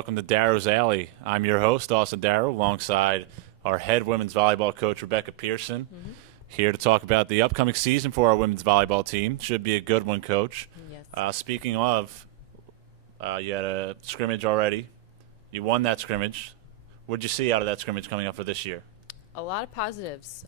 welcome to Darrow's Alley. I'm your host, Austin Darrow, alongside our head women's volleyball coach, Rebecca Pierson, here to talk about the upcoming season for our women's volleyball team. Should be a good one, Coach. Yes. Speaking of, you had a scrimmage already. You won that scrimmage. What did you see out of that scrimmage coming up for this year? A lot of positives,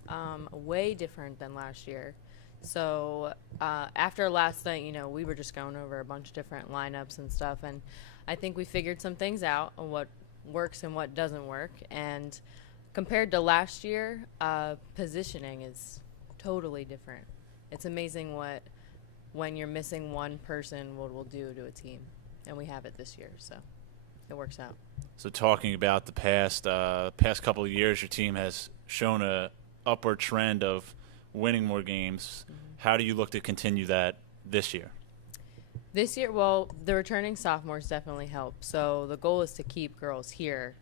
way different than last year. So after last night, we were just going over a bunch of different lineups and stuff, and I think we figured some things out on what works and what doesn't work. And compared to last year, positioning is totally different. It's amazing when you're missing one person, what will do to a team, and we have it this year, so it works out. So talking about the past couple of years, your team has shown a upward trend of winning more games. How do you look to continue that this year? This year, well, the returning sophomores definitely help. So the goal is to keep girls here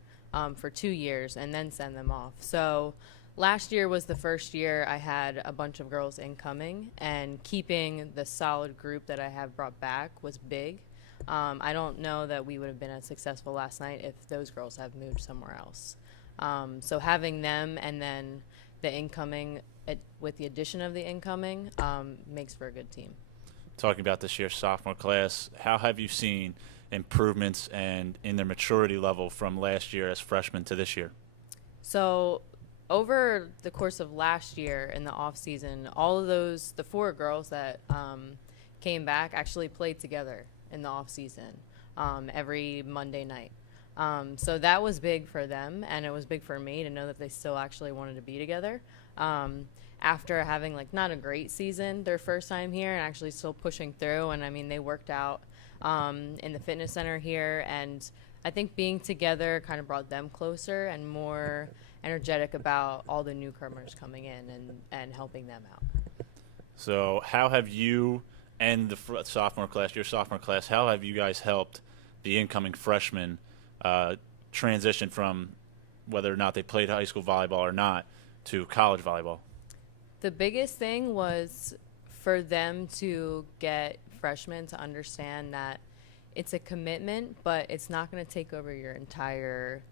for 2 years and then send them off. So last year was the first year I had a bunch of girls incoming, and keeping the solid group that I have brought back was big. I don't know that we would have been as successful last night if those girls have moved somewhere else. So having them and then the incoming, with the addition of the incoming, makes for a good team. Talking about this year's sophomore class, how have you seen improvements and in their maturity level from last year as freshmen to this year? So over the course of last year in the off season, all of the 4 girls that came back actually played together in the off season every Monday night. So that was big for them, and it was big for me to know that they still actually wanted to be together. After having not a great season their first time here and actually still pushing through, and I mean they worked out in the fitness center here, and I think being together kind of brought them closer and more energetic about all the newcomers coming in and helping them out. So how have you and the sophomore class, your sophomore class, how have you guys helped the incoming freshmen transition from whether or not they played high school volleyball or not to college volleyball? The biggest thing was for them to get freshmen to understand that it's a commitment, but it's not going to take over your entire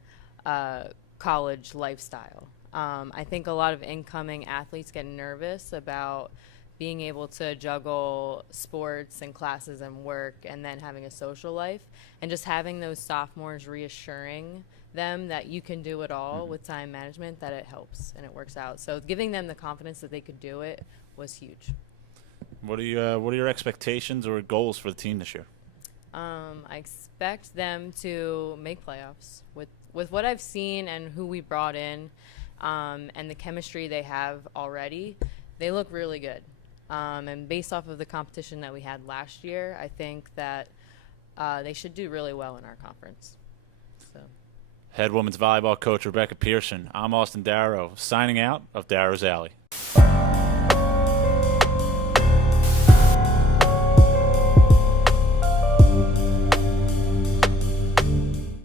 college lifestyle. I think a lot of incoming athletes get nervous about being able to juggle sports and classes and work and then having a social life, and just having those sophomores reassuring them that you can do it all with time management, that it helps and it works out. So giving them the confidence that they could do it was huge. What are your expectations or goals for the team this year? I expect them to make playoffs with what I've seen and who we brought in, and the chemistry they have already. They look really good. And based off of the competition that we had last year, I think that they should do really well in our conference. So, Head women's volleyball coach Rebecca Pierson. I'm Austin Darrow, signing out of Darrow's Alley.